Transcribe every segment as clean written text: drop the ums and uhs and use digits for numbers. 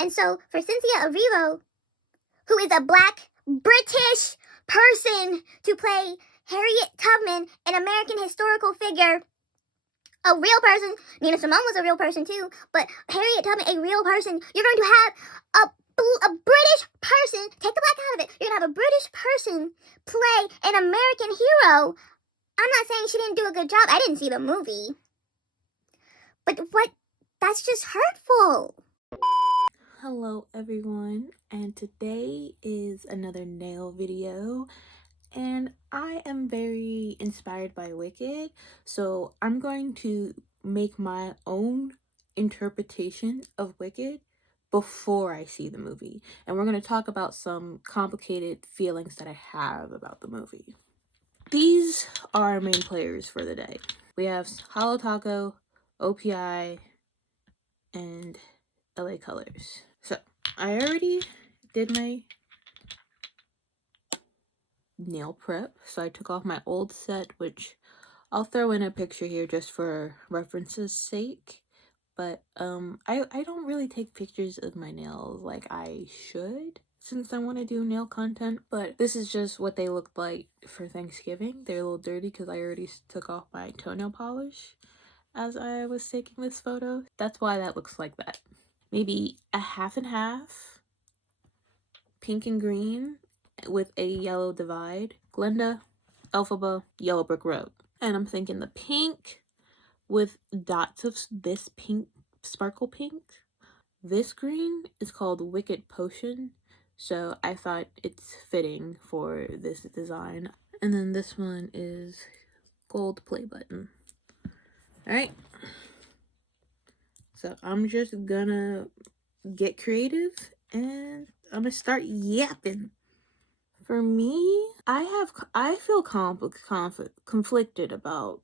And so for Cynthia Erivo, who is a black British person, to play Harriet Tubman, an American historical figure, a real person. Nina Simone was a real person too, but Harriet Tubman, a real person. You're going to have a British person, take the black out of it, you're going to have a British person play an American hero. I'm not saying she didn't do a good job. I didn't see the movie. But that's just hurtful. Hello everyone, and today is another nail video, and I am very inspired by Wicked, so I'm going to make my own interpretation of Wicked before I see the movie, and we're going to talk about some complicated feelings that I have about the movie. These are our main players for the day. We have Hollow Taco, OPI, and LA Colors. So I already did my nail prep, so I took off my old set, which I'll throw in a picture here just for reference's sake. But I don't really take pictures of my nails like I should, since I want to do nail content. But this is just what they looked like for Thanksgiving. They're a little dirty because I already took off my toenail polish as I was taking this photo. That's why that looks like that. Maybe a half and half, pink and green with a yellow divide. Glenda, Elphaba, Yellow Brick Road. And I'm thinking the pink with dots of this pink, sparkle pink. This green is called Wicked Potion, so I thought it's fitting for this design. And then this one is gold play button. Alright. So I'm just gonna get creative and I'm gonna start yapping. For me, I feel conflicted about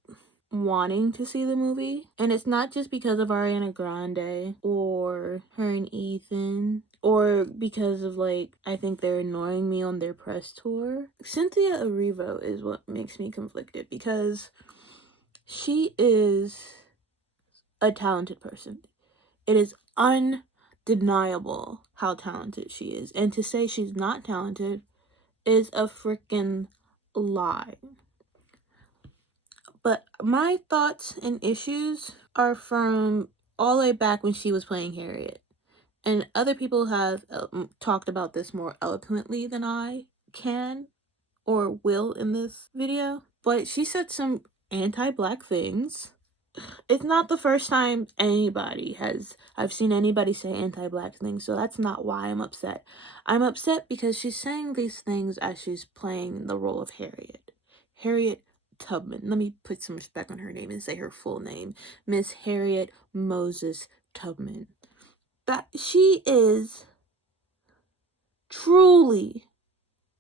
wanting to see the movie, and it's not just because of Ariana Grande or her and Ethan, or because of I think they're annoying me on their press tour. Cynthia Erivo is what makes me conflicted, because she is a talented person. It is undeniable how talented she is, and to say she's not talented is a freaking lie. But my thoughts and issues are from all the way back when she was playing Harriet. And other people have talked about this more eloquently than I can or will in this video. But she said some anti-black things. It's not the first time I've seen anybody say anti-black things, so that's not why I'm upset. I'm upset because she's saying these things as she's playing the role of Harriet. Harriet Tubman. Let me put some respect on her name and say her full name. Miss Harriet Moses Tubman. That she is truly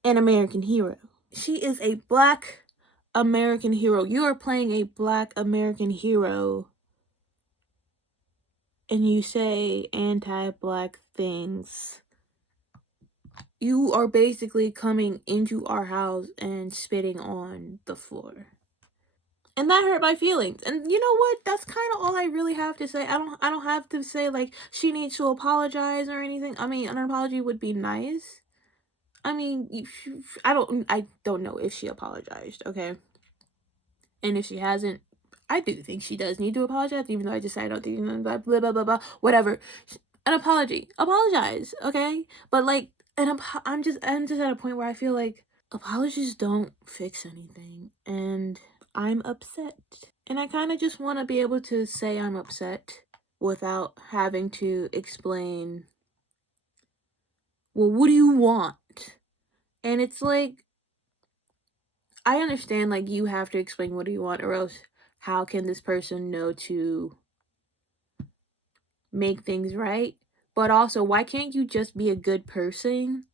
an American hero. She is a black American hero. You are playing a black American hero and you say anti-black things. You are basically coming into our house and spitting on the floor. And that hurt my feelings. And you know what? That's kind of all I really have to say. I don't have to say she needs to apologize or anything. I mean, an apology would be nice. I mean, I don't know if she apologized, okay? And if she hasn't, I do think she does need to apologize, even though I just said I don't think, blah, blah, blah, blah, blah, whatever. An apology. Apologize, okay? But I'm just at a point where I feel like apologies don't fix anything, and I'm upset. And I kind of just want to be able to say I'm upset without having to explain, well, what do you want? And it's I understand you have to explain what do you want, or else how can this person know to make things right? But also, why can't you just be a good person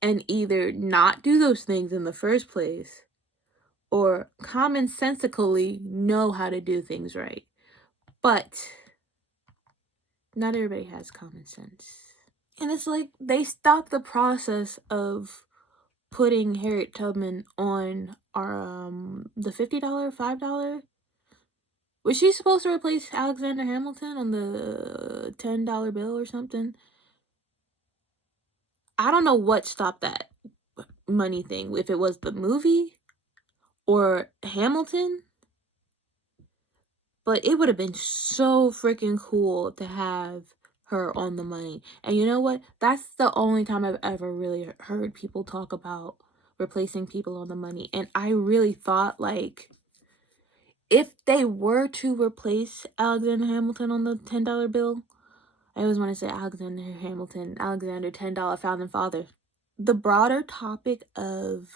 and either not do those things in the first place or commonsensically know how to do things right? But not everybody has common sense. And it's they stopped the process of putting Harriet Tubman on our the $50, $5. Was she supposed to replace Alexander Hamilton on the $10 bill or something? I don't know what stopped that money thing, if it was the movie or Hamilton, but it would have been so freaking cool to have her on the money. And you know what? That's the only time I've ever really heard people talk about replacing people on the money. And I really thought, like, if they were to replace Alexander Hamilton on the $10 bill, I always want to say Alexander Hamilton, Alexander $10 founding father. The broader topic of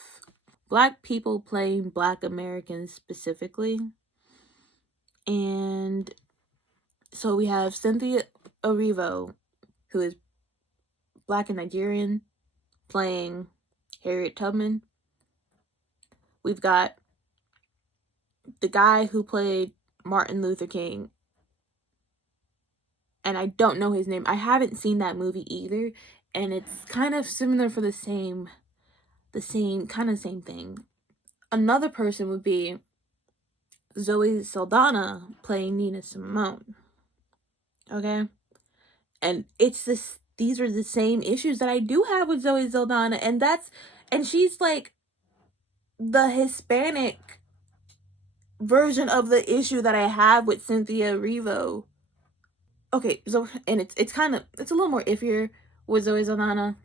Black people playing Black Americans specifically. And so we have Cynthia Erivo, who is Black and Nigerian, playing Harriet Tubman. We've got the guy who played Martin Luther King, and I don't know his name. I haven't seen that movie either, and it's kind of similar for the same thing. Another person would be Zoe Saldana playing Nina Simone. Okay? And it's this these are the same issues that I do have with Zoe Saldana, and she's like the Hispanic version of the issue that I have with Cynthia Erivo. Okay, so and it's a little more iffier with Zoe Saldana,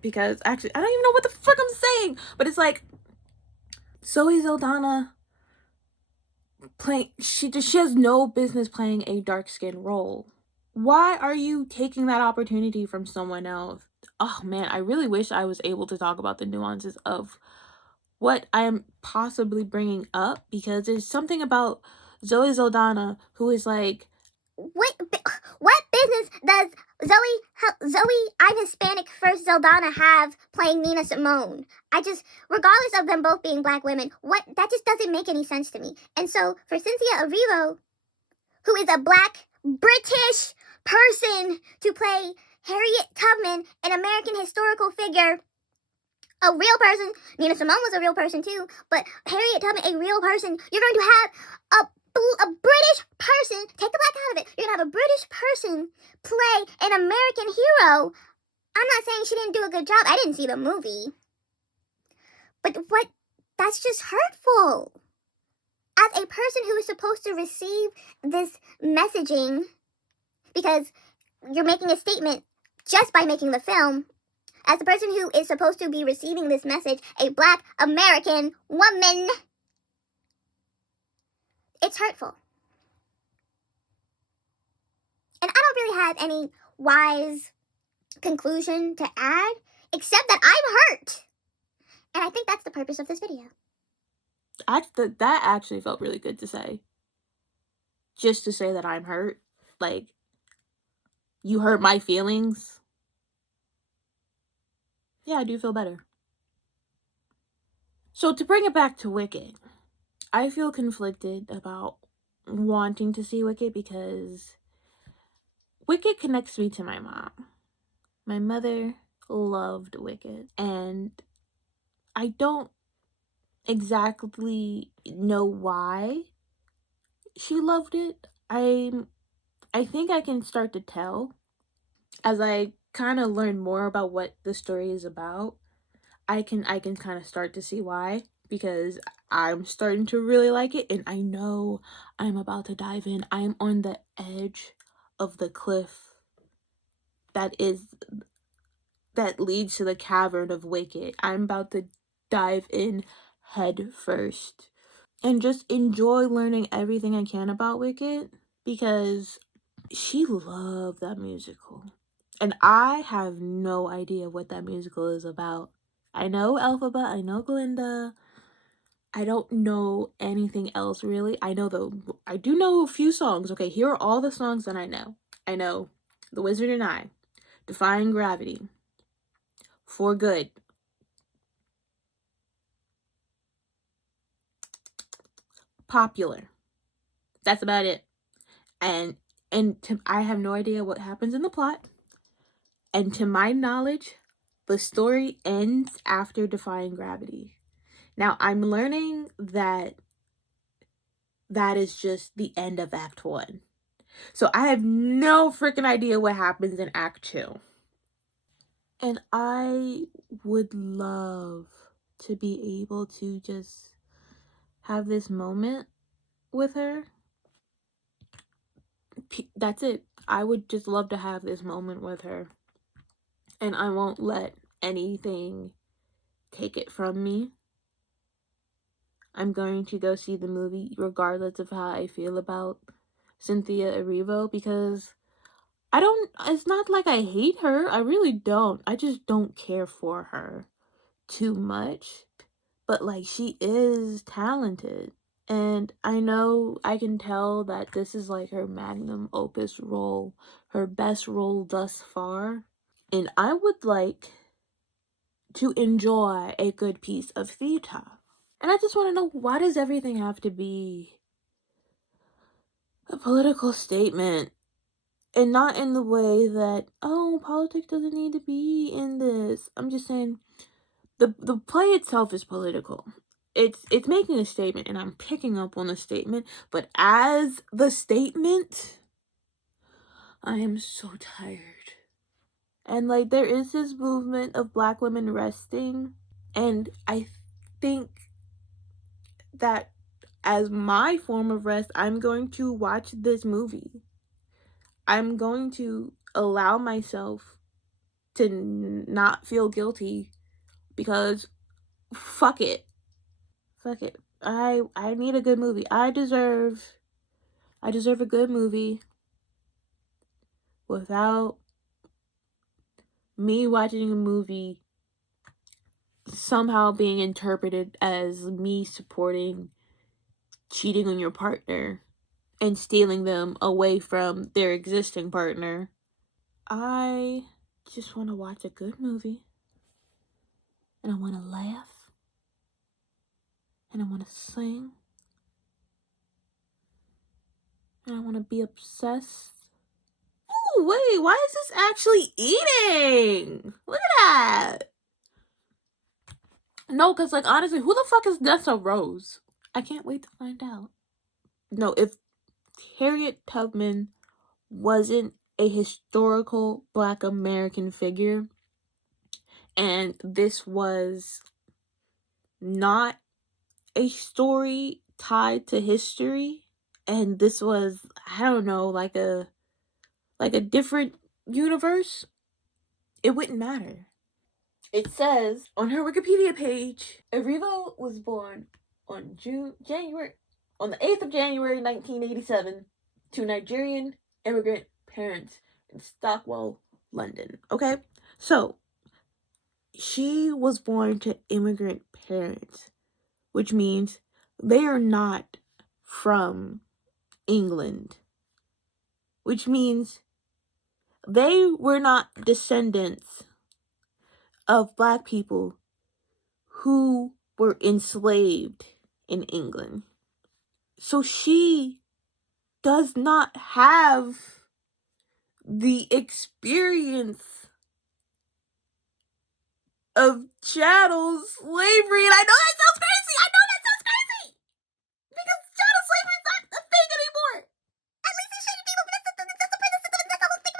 because actually I don't even know what the fuck I'm saying, but it's like Zoe Saldana she has no business playing a dark skinned role. Why are you taking that opportunity from someone else? Oh man, I really wish I was able to talk about the nuances of what I am possibly bringing up, because there's something about Zoe Saldana who is like, what business does I'm Hispanic first Zeldana have playing Nina Simone? Regardless of them both being Black women, that just doesn't make any sense to me. And so for Cynthia Erivo, who is a Black British person, to play Harriet Tubman, an American historical figure, a real person. Nina Simone was a real person too, but Harriet Tubman, a real person. You're going to have a British person, take the Black out of it, you're going to have a British person play an American hero. I'm not saying she didn't do a good job. I didn't see the movie. But that's just hurtful. As a person who is supposed to receive this messaging, because you're making a statement just by making the film, as the person who is supposed to be receiving this message, a Black American woman, it's hurtful. And I don't really have any wise conclusion to add, except that I'm hurt. And I think that's the purpose of this video. that actually felt really good to say. Just to say that I'm hurt. Like, you hurt my feelings. Yeah, I do feel better. So to bring it back to Wicked, I feel conflicted about wanting to see Wicked, because Wicked connects me to my mom. My mother loved Wicked, and I don't exactly know why she loved it. I think I can start to tell as I kind of learn more about what the story is about. I can kind of start to see why, because I'm starting to really like it, and I know I'm about to dive in. I'm on the edge of the cliff that leads to the cavern of Wicked. I'm about to dive in head first and just enjoy learning everything I can about Wicked, because she loved that musical. And I have no idea what that musical is about. I know Elphaba, I know Glinda. I don't know anything else really. I do know a few songs. Okay, here are all the songs that I know. I know The Wizard and I, Defying Gravity, For Good, Popular. That's about it. And I have no idea what happens in the plot. And to my knowledge, the story ends after Defying Gravity. Now, I'm learning that is just the end of Act 1. So I have no freaking idea what happens in Act 2. And I would love to be able to just have this moment with her. That's it. I would just love to have this moment with her. And I won't let anything take it from me. I'm going to go see the movie regardless of how I feel about Cynthia Erivo, because it's not like I hate her. I really don't. I just don't care for her too much. But like, she is talented. And I know, I can tell that this is like her magnum opus role, her best role thus far. And I would like to enjoy a good piece of theater. And I just want to know, why does everything have to be a political statement? And not in the way that, oh, politics doesn't need to be in this. I'm just saying, the play itself is political. It's making a statement, and I'm picking up on the statement, but as the statement, I am so tired. And like, there is this movement of Black women resting, and I think that as my form of rest, I'm going to watch this movie. I'm going to allow myself to not feel guilty, because fuck it. Fuck it. I need a good movie. I deserve a good movie without me watching a movie somehow being interpreted as me supporting cheating on your partner and stealing them away from their existing partner. I just want to watch a good movie, and I want to laugh, and I want to sing, and I want to be obsessed. Oh, wait, why is this actually eating? Look at that. No, because, like, honestly, who the fuck is Nessa Rose? I can't wait to find out. No, if Harriet Tubman wasn't a historical Black American figure, and this was not a story tied to history, and this was, I don't know, like a different universe, it wouldn't matter. It says on her Wikipedia page, Erivo was born on the 8th of January 1987 to Nigerian immigrant parents in Stockwell, London. Okay? So, she was born to immigrant parents, which means they are not from England, which means they were not descendants of Black people who were enslaved in England. So she does not have the experience of chattel slavery. And I know that sounds crazy. I know that sounds crazy. Because chattel slavery is not a thing anymore. At least it shouldn't be, but that's the premise of the whole thing.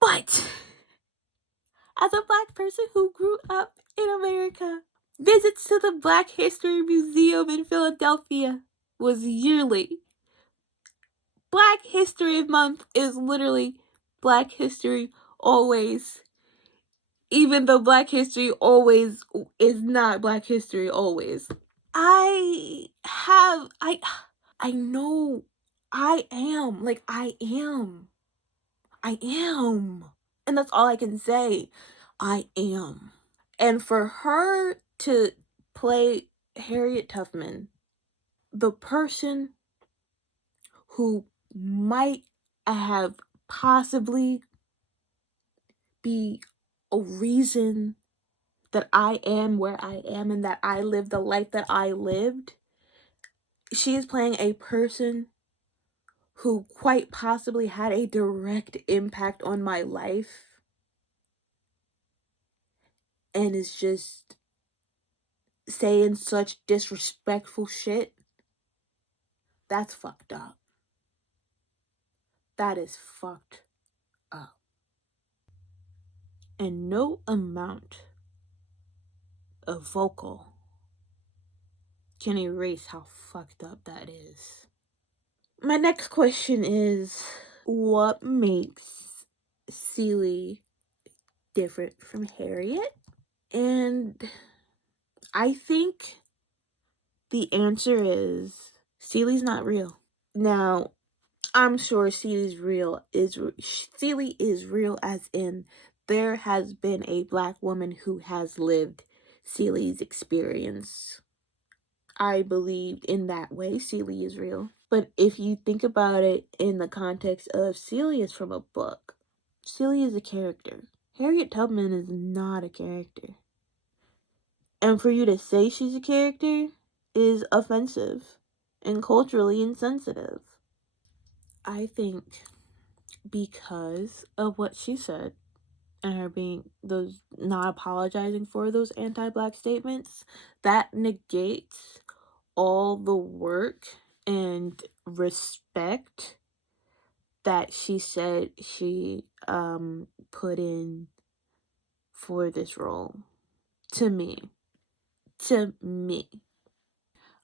But as a Black person who grew up in America, visits to the Black History Museum in Philadelphia was yearly. Black History Month is literally Black History always. Even though Black History always is not Black History always. I know I am. Like, I am. And that's all I can say. I am. And for her to play Harriet Tubman, the person who might have possibly be a reason that I am where I am and that I lived the life that I lived, she is playing a person who quite possibly had a direct impact on my life and is just saying such disrespectful shit. That's fucked up. That is fucked up. And no amount of vocal can erase how fucked up that is. My next question is, what makes Celie different from Harriet? And I think the answer is Celie's not real. Now, I'm sure Celie is real, as in there has been a black woman who has lived Celie's experience. I believed in that way Celie is real. But if you think about it in the context of Celie is from a book, Celie is a character. Harriet Tubman is not a character. And for you to say she's a character is offensive and culturally insensitive. I think because of what she said and her being those not apologizing for those anti-black statements, that negates all the work and respect that she said she put in for this role. To me.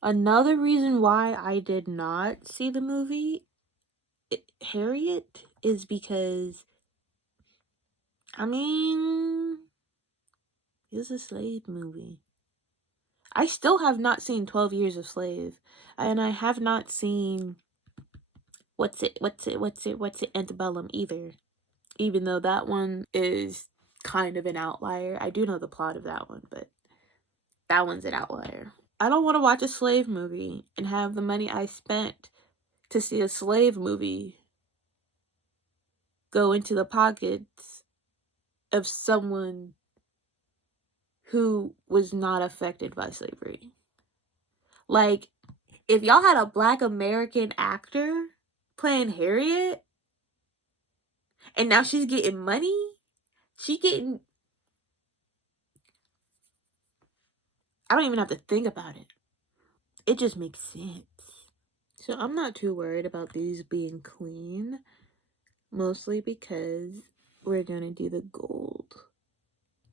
Another reason why I did not see the movie Harriet is because, I mean, it was a slave movie. I still have not seen 12 Years a Slave, and I have not seen what's it Antebellum either, even though that one is kind of an outlier. I do know the plot of that one, but that one's an outlier. I don't want to watch a slave movie and have the money I spent to see a slave movie go into the pockets of someone who was not affected by slavery. Like, if y'all had a black American actor playing Harriet, and now she's getting money, I don't even have to think about it. It just makes sense. So I'm not too worried about these being clean, mostly because we're gonna do the gold.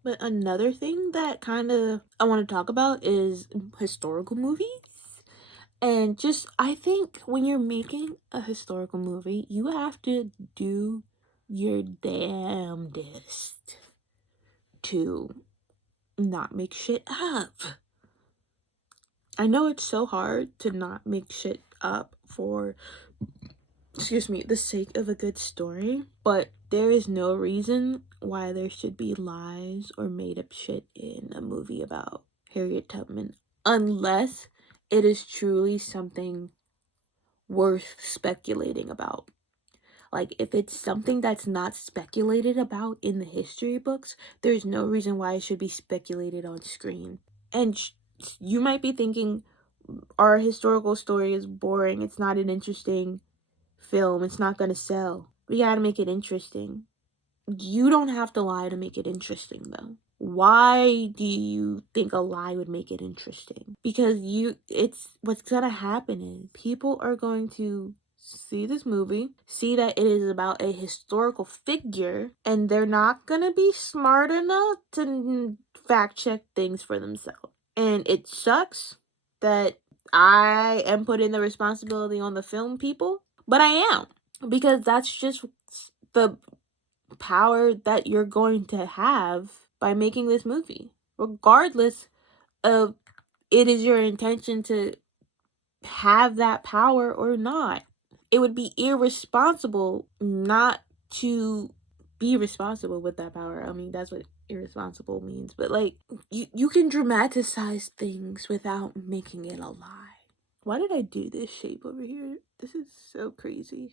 But another thing that I want to talk about is historical movies. And just, I think when you're making a historical movie, you have to do your damnedest to not make shit up. I know it's so hard to not make shit up for, the sake of a good story, but there is no reason why there should be lies or made up shit in a movie about Harriet Tubman, unless it is truly something worth speculating about. Like, if it's something that's not speculated about in the history books, there's no reason why it should be speculated on screen. And you might be thinking, our historical story is boring, it's not an interesting film, it's not gonna sell. We gotta make it interesting. You don't have to lie to make it interesting, though. Why do you think a lie would make it interesting? Because what's gonna happen is people are going to see this movie, see that it is about a historical figure, and they're not gonna be smart enough to fact check things for themselves. And it sucks that I am putting the responsibility on the film people, but I am, because that's just the power that you're going to have by making this movie, regardless of it is your intention to have that power or not. It would be irresponsible not to be responsible with that power. I mean, that's what irresponsible means, but like, you can dramatize things without making it a lie. Why did I do this shape over here? This is so crazy.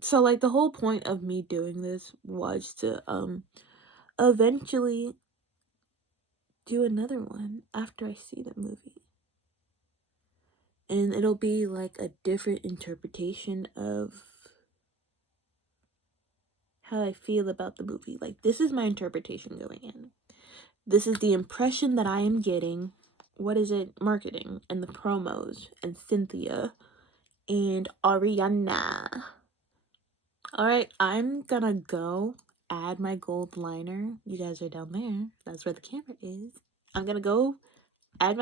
So, like, the whole point of me doing this was to eventually do another one after I see the movie. And it'll be like a different interpretation of how I feel about the movie. Like, this is my interpretation going in. This is the impression that I am getting. What is it? Marketing and the promos and Cynthia and Ariana. Alright, I'm gonna go add my gold liner. You guys are down there. That's where the camera is. I'm gonna go add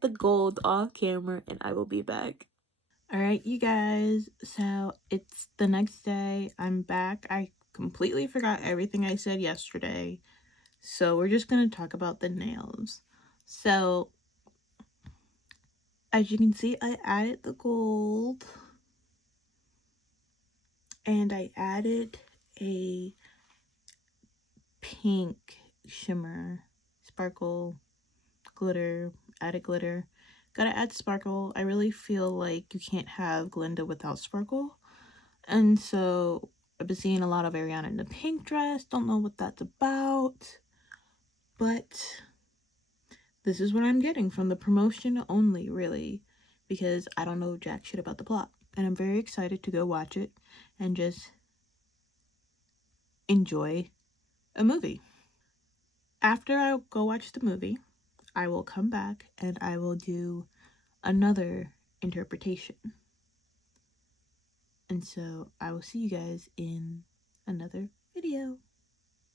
the gold off camera, and I will be back. All right, you guys. So it's the next day. I'm back. I completely forgot everything I said yesterday. So we're just gonna talk about the nails. So as you can see, I added the gold, and I added a pink shimmer, sparkle, glitter, added glitter. Gotta add sparkle. I really feel like you can't have Glinda without sparkle. And so I've been seeing a lot of Ariana in the pink dress. Don't know what that's about. But this is what I'm getting from the promotion only, really. Because I don't know jack shit about the plot. And I'm very excited to go watch it and just enjoy a movie. After I go watch the movie, I will come back and I will do another interpretation. And so I will see you guys in another video.